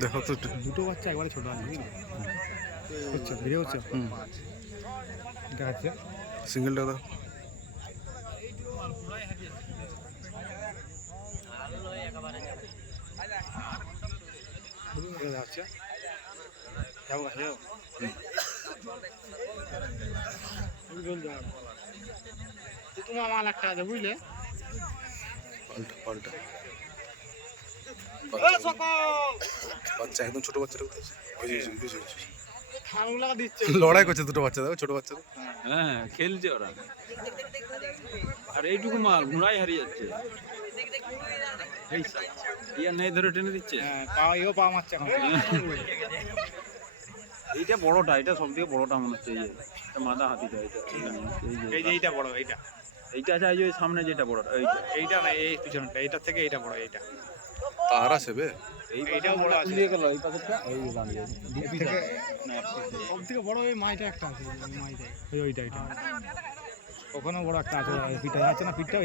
দেখো তো দুটো বাচ্চা একবারে ছোট আছে হচ্ছে ভিড়ে হচ্ছে এটা আছে সিঙ্গেলটা দাও আছে যাবো যাবো তোমার মাল একটা আছে বুঝলে পাল্টা পাল্টা বাচ্চা একদম ছোট বাচ্চাটা লড়াই করছে দুটো বাচ্চা দেখো ছোট বাচ্চা হ্যাঁ খেলছে ওরা আর এইটুকু মাল ঘোড়াই হারিয়ে যাচ্ছে ইয়া নেই ধরে টেনে দিচ্ছে পা মারছে এইটা বড়টা এটা সব থেকে বড়টা মনে হচ্ছে এই যে মাদা হাতিটা এটা এই যে এইটা বড় এইটা এইটা আছে এই যে সামনে যেটা বড়টা এইটা না এই পিছনটা এইটা থেকে এইটা বড় এইটা তার আছে বে এইটাও বড় আছে দিয়ে গেল এই পাশেরটা এই দাঁড়িয়ে সব থেকে বড় ওই মাইটা একটা আছে মাইটা ওইটা এটা ওখানেও বড় একটা আছে পিঠা আছে না পিঠটা